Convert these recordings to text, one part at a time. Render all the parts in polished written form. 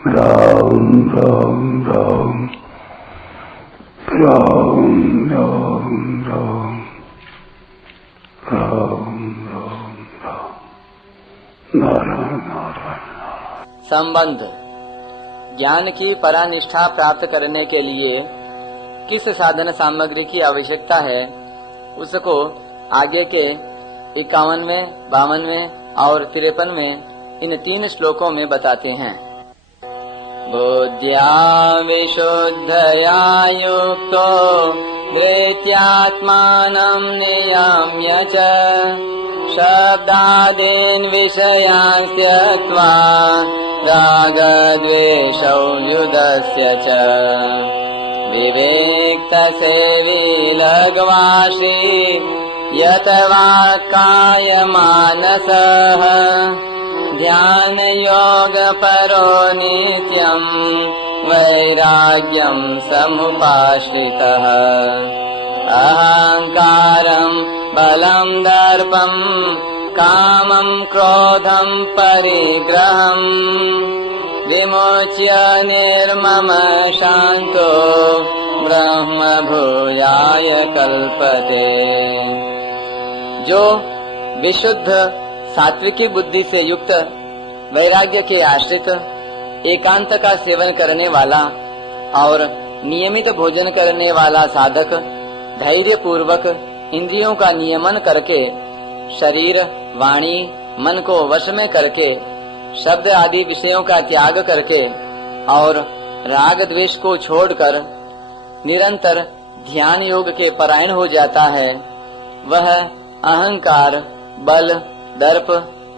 राम राम राम राम राम राम राम राम राम नारायण नारायण। संबंध। ज्ञान की परानिष्ठा प्राप्त करने के लिए किस साधन सामग्री की आवश्यकता है, उसको आगे के 51वें, 52वें और 53वें इन 3 श्लोकों में बताते हैं। बुद्ध्या विशुद्धया युक्तो धृत्यात्मानं नियम्य च शब्दादीन् विषयान् त्यक्त्वा रागद्वेषौ युधस्य च विवेक्तसेवी लघ्वाशी यतवा कायमानसः ध्यान योग परो नित्यं वैराग्यं समुपाश्रितः अहंकारं बलं दर्पं कामं क्रोधं परिग्रहं विमोच्य निर्मम शांतो ब्रह्म भूयाय कल्पते। जो विशुद्ध सात्विकी बुद्धि से युक्त, वैराग्य के आश्रित, एकांत का सेवन करने वाला और नियमित भोजन करने वाला साधक धैर्य पूर्वक इंद्रियों का नियमन करके शरीर, वाणी, मन को वश में करके शब्द आदि विषयों का त्याग करके और राग द्वेष को छोड़कर निरंतर ध्यान योग के परायण हो जाता है, वह अहंकार, बल, दर्प,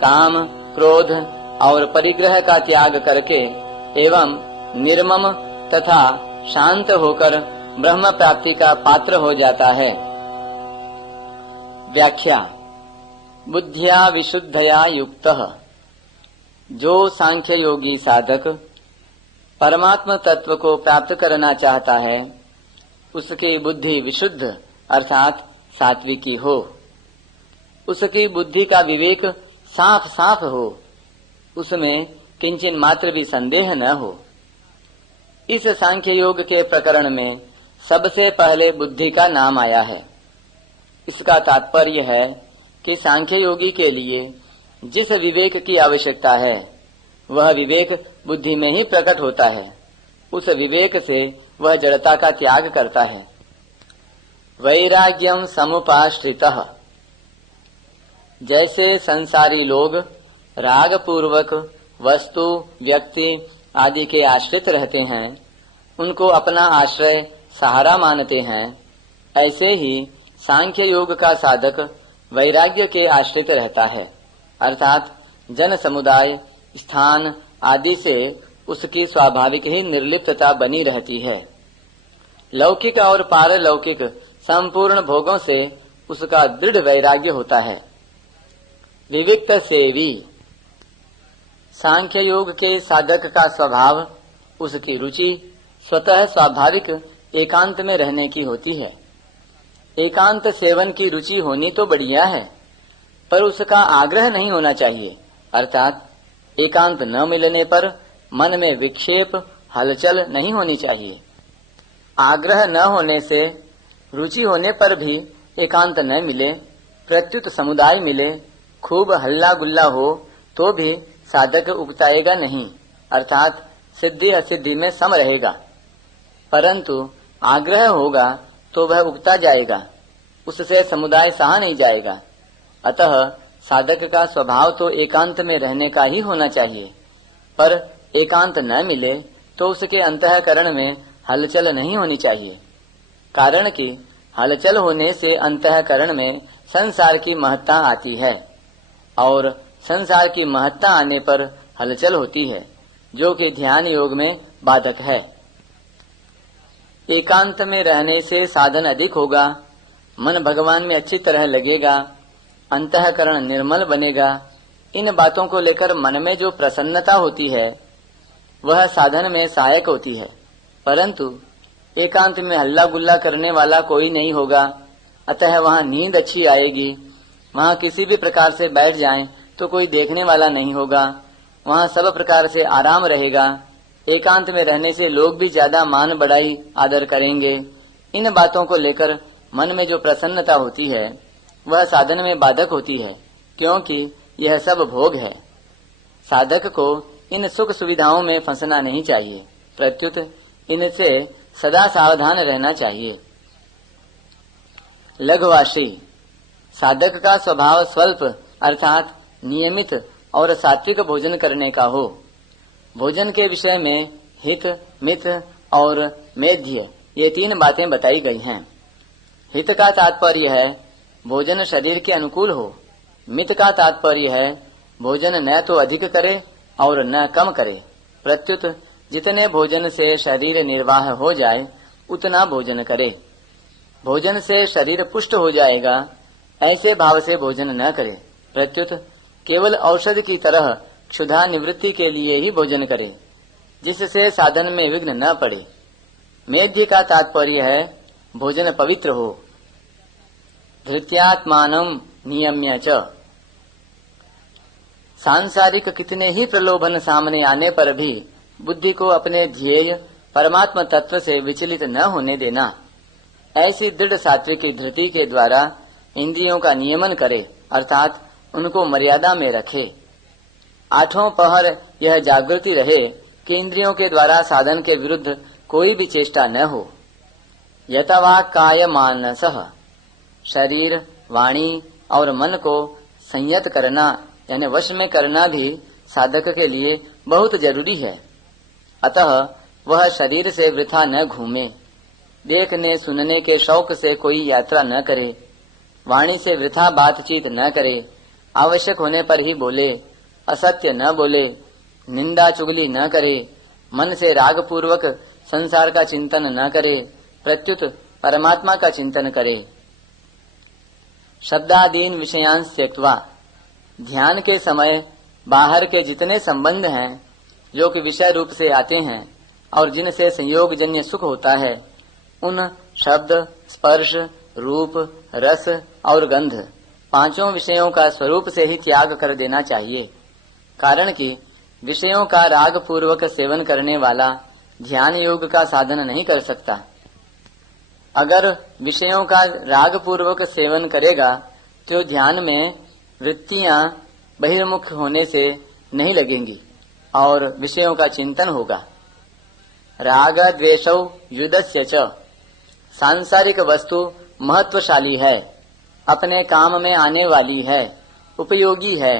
काम, क्रोध और परिग्रह का त्याग करके एवं निर्मम तथा शांत होकर ब्रह्म प्राप्ति का पात्र हो जाता है। व्याख्या। बुद्धिया विशुद्धया युक्तः। जो सांख्य योगी साधक परमात्म तत्व को प्राप्त करना चाहता है, उसकी बुद्धि विशुद्ध अर्थात सात्विकी हो, उसकी बुद्धि का विवेक साफ साफ हो, उसमें किंचन मात्र भी संदेह न हो। इस सांख्य योग के प्रकरण में सबसे पहले बुद्धि का नाम आया है। इसका तात्पर्य है कि सांख्य योगी के लिए जिस विवेक की आवश्यकता है, वह विवेक बुद्धि में ही प्रकट होता है। उस विवेक से वह जड़ता का त्याग करता है। वैराग्यम समुपाश्रितः। जैसे संसारी लोग राग पूर्वक वस्तु, व्यक्ति आदि के आश्रित रहते हैं, उनको अपना आश्रय सहारा मानते हैं, ऐसे ही सांख्य योग का साधक वैराग्य के आश्रित रहता है, अर्थात जन समुदाय, स्थान आदि से उसकी स्वाभाविक ही निर्लिप्तता बनी रहती है। लौकिक और पारलौकिक संपूर्ण भोगों से उसका दृढ़ वैराग्य होता है। विविक्त सेवी। सांख्य योग के साधक का स्वभाव, उसकी रुचि स्वतः स्वाभाविक एकांत में रहने की होती है। एकांत सेवन की रुचि होनी तो बढ़िया है, पर उसका आग्रह नहीं होना चाहिए, अर्थात एकांत न मिलने पर मन में विक्षेप, हलचल नहीं होनी चाहिए। आग्रह न होने से, रुचि होने पर भी एकांत न मिले, प्रत्युत समुदाय मिले, खूब हल्ला गुल्ला हो तो भी साधक उकताएगा नहीं, अर्थात सिद्धि असिद्धि में सम रहेगा। परंतु आग्रह होगा तो वह उकता जाएगा, उससे समुदाय सहा नहीं जाएगा। अतः साधक का स्वभाव तो एकांत में रहने का ही होना चाहिए, पर एकांत न मिले तो उसके अंतःकरण में हलचल नहीं होनी चाहिए। कारण कि हलचल होने से अंतःकरण में संसार की महत्ता आती है और संसार की महत्ता आने पर हलचल होती है, जो कि ध्यान योग में बाधक है। एकांत में रहने से साधन अधिक होगा, मन भगवान में अच्छी तरह लगेगा, अंतःकरण निर्मल बनेगा। इन बातों को लेकर मन में जो प्रसन्नता होती है, वह साधन में सहायक होती है। परंतु एकांत में हल्ला गुल्ला करने वाला कोई नहीं होगा, अतः वहाँ नींद अच्छी आएगी। वहाँ किसी भी प्रकार से बैठ जाएं तो कोई देखने वाला नहीं होगा, वहाँ सब प्रकार से आराम रहेगा, एकांत में रहने से लोग भी ज्यादा मान बढ़ाई आदर करेंगे। इन बातों को लेकर मन में जो प्रसन्नता होती है वह साधन में बाधक होती है, क्योंकि यह सब भोग है। साधक को इन सुख सुविधाओं में फंसना नहीं चाहिए, प्रत्युत इनसे सदा सावधान रहना चाहिए। लघुवाशी साधक का स्वभाव स्वल्प अर्थात नियमित और सात्विक भोजन करने का हो। भोजन के विषय में हित, मित और मेध्य ये 3 बातें बताई गई हैं। हित का तात्पर्य है भोजन शरीर के अनुकूल हो। मित का तात्पर्य है भोजन न तो अधिक करे और न कम करे, प्रत्युत जितने भोजन से शरीर निर्वाह हो जाए उतना भोजन करे। भोजन से शरीर पुष्ट हो जाएगा ऐसे भाव से भोजन न करे, प्रत्युत केवल औषध की तरह क्षुधा निवृत्ति के लिए ही भोजन करे, जिससे साधन में विघ्न न पड़े। मेध्य का तात्पर्य है भोजन पवित्र हो। धृत्यात्मानं नियम्य च सांसारिक कितने ही प्रलोभन सामने आने पर भी बुद्धि को अपने ध्येय परमात्मा तत्व से विचलित न होने देना। ऐसी दृढ़ सात्विक धृति के द्वारा इंद्रियों का नियमन करे, अर्थात उनको मर्यादा में रखे। 8 पहर यह जागृति रहे कि इंद्रियों के द्वारा साधन के विरुद्ध कोई भी चेष्टा न हो। यतवा काय मानसः शरीर, वाणी और मन को संयत करना यानी वश में करना भी साधक के लिए बहुत जरूरी है। अतः वह शरीर से वृथा न घूमे, देखने सुनने के शौक से कोई यात्रा न करे, वाणी से वृथा बातचीत न करे, आवश्यक होने पर ही बोले, असत्य न बोले, निंदा चुगली न करे, मन से राग पूर्वक संसार का चिंतन न करे, प्रत्युत परमात्मा का चिंतन करे। शब्दादीन विषयांश त्यक्त्वा ध्यान के समय बाहर के जितने संबंध हैं जो कि विषय रूप से आते हैं और जिनसे संयोग जन्य सुख होता है, उन शब्द, स्पर्श, रूप, रस और गंध 5 विषयों का स्वरूप से ही त्याग कर देना चाहिए। कारण कि विषयों का राग पूर्वक सेवन करने वाला ध्यान योग का साधन नहीं कर सकता। अगर विषयों का राग पूर्वक सेवन करेगा तो ध्यान में वृत्तियां बहिर्मुख होने से नहीं लगेंगी और विषयों का चिंतन होगा। राग द्वेषौ युद्धस्य च सांसारिक वस्तु महत्वशाली है, अपने काम में आने वाली है, उपयोगी है,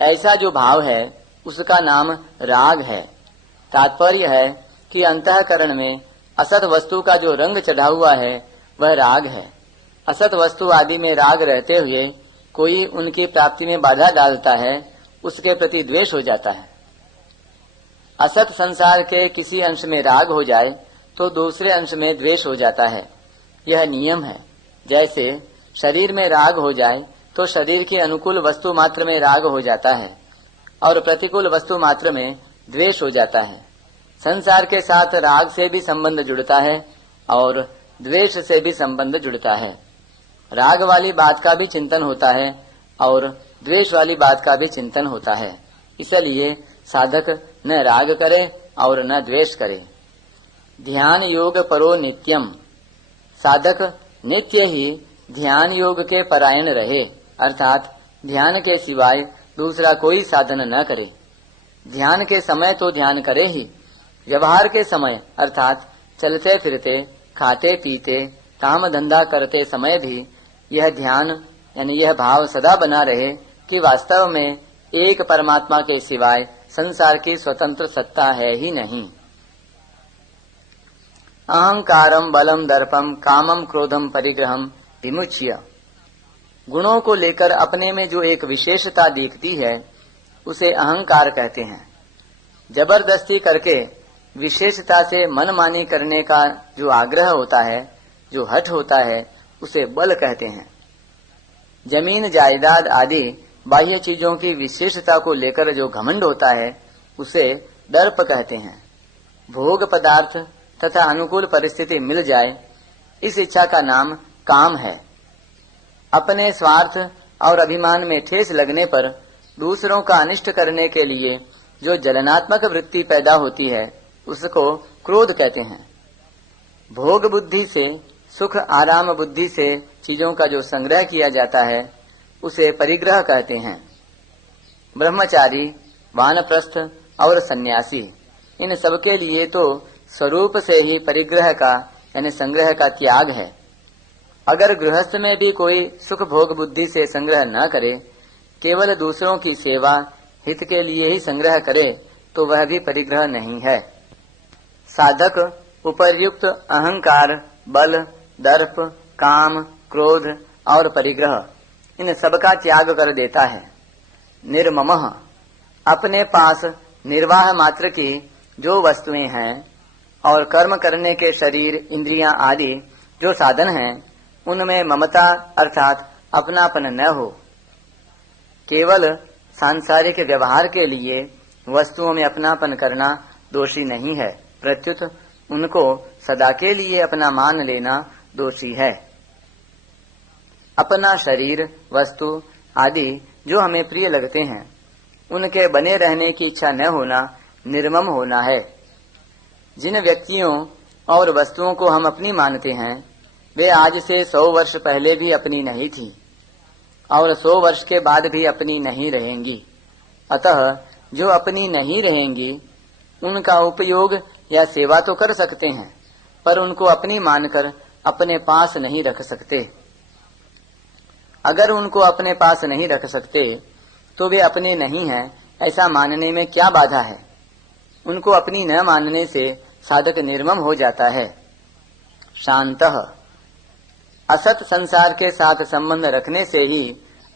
ऐसा जो भाव है उसका नाम राग है। तात्पर्य है कि अंतःकरण में असत वस्तु का जो रंग चढ़ा हुआ है वह राग है। असत वस्तु आदि में राग रहते हुए कोई उनकी प्राप्ति में बाधा डालता है, उसके प्रति द्वेष हो जाता है। असत संसार के किसी अंश में राग हो जाए तो दूसरे अंश में द्वेष हो जाता है, यह नियम है। जैसे शरीर में राग हो जाए तो शरीर के अनुकूल वस्तु मात्र में राग हो जाता है और प्रतिकूल वस्तु मात्र में द्वेष हो जाता है। संसार के साथ राग से भी संबंध जुड़ता है और द्वेष से भी संबंध जुड़ता है। राग वाली बात का भी चिंतन होता है और द्वेष वाली बात का भी चिंतन होता है। इसलिए साधक न राग करे और न द्वेष करे। ध्यान योग परो नित्यम साधक नित्य ही ध्यान योग के परायण रहे, अर्थात ध्यान के सिवाय दूसरा कोई साधन न करे। ध्यान के समय तो ध्यान करे ही, व्यवहार के समय अर्थात चलते फिरते, खाते पीते, काम धंधा करते समय भी यह ध्यान यानी यह भाव सदा बना रहे कि वास्तव में एक परमात्मा के सिवाय संसार की स्वतंत्र सत्ता है ही नहीं। अहंकारम बलम दर्पम कामम क्रोधम परिग्रहम विमुच्य गुणों को लेकर अपने में जो एक विशेषता दिखती है उसे अहंकार कहते हैं। जबरदस्ती करके विशेषता से मनमानी करने का जो आग्रह होता है, जो हठ होता है, उसे बल कहते हैं। जमीन जायदाद आदि बाह्य चीजों की विशेषता को लेकर जो घमंड होता है उसे दर्प कहते हैं। भोग पदार्थ तथा अनुकूल परिस्थिति मिल जाए, इस इच्छा का नाम काम है। अपने स्वार्थ और अभिमान में ठेस लगने पर दूसरों का अनिष्ट करने के लिए जो जलनात्मक वृत्ति पैदा होती है उसको क्रोध कहते हैं। भोग बुद्धि से, सुख आराम बुद्धि से चीजों का जो संग्रह किया जाता है उसे परिग्रह कहते हैं। ब्रह्मचारी, वानप्रस्थ और सन्यासी, इन सबके लिए तो स्वरूप से ही परिग्रह का यानी संग्रह का त्याग है। अगर गृहस्थ में भी कोई सुख भोग बुद्धि से संग्रह न करे, केवल दूसरों की सेवा हित के लिए ही संग्रह करे, तो वह भी परिग्रह नहीं है। साधक उपर्युक्त अहंकार, बल, दर्प, काम, क्रोध और परिग्रह इन सबका त्याग कर देता है। निर्ममः, अपने पास निर्वाह मात्र की जो वस्तुएं हैं और कर्म करने के शरीर, इंद्रियां आदि जो साधन हैं, उनमें ममता अर्थात अपनापन न हो। केवल सांसारिक व्यवहार के लिए वस्तुओं में अपनापन करना दोषी नहीं है, प्रत्युत उनको सदा के लिए अपना मान लेना दोषी है। अपना शरीर, वस्तु आदि जो हमें प्रिय लगते हैं, उनके बने रहने की इच्छा न होना निर्मम होना है। जिन व्यक्तियों और वस्तुओं को हम अपनी मानते हैं, वे आज से 100 वर्ष पहले भी अपनी नहीं थी और 100 वर्ष के बाद भी अपनी नहीं रहेंगी। अतः जो अपनी नहीं रहेंगी, उनका उपयोग या सेवा तो कर सकते हैं, पर उनको अपनी मानकर अपने पास नहीं रख सकते। अगर उनको अपने पास नहीं रख सकते तो वे अपने नहीं हैं ऐसा मानने में क्या बाधा है। उनको अपनी न मानने से साधक निर्मम हो जाता है। शांतः, असत संसार के साथ संबंध रखने से ही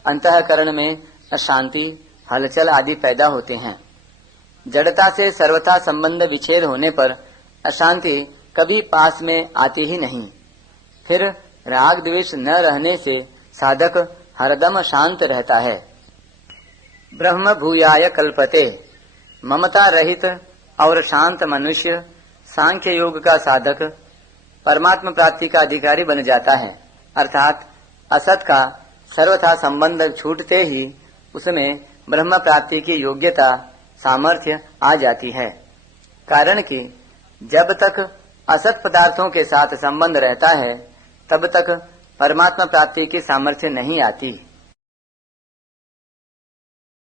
अंतःकरण में अशांति, हलचल आदि पैदा होते हैं। जड़ता से सर्वथा संबंध विच्छेद होने पर अशांति कभी पास में आती ही नहीं। फिर राग द्वेष न रहने से साधक हरदम शांत रहता है। ब्रह्म भूयाय कल्पते, ममता रहित और शांत मनुष्य सांख्य योग का साधक परमात्मा प्राप्ति का अधिकारी बन जाता है। अर्थात असत का सर्वथा संबंध छूटते ही उसमें ब्रह्म प्राप्ति की योग्यता, सामर्थ्य आ जाती है। कारण कि जब तक असत पदार्थों के साथ संबंध रहता है, तब तक परमात्मा प्राप्ति की सामर्थ्य नहीं आती।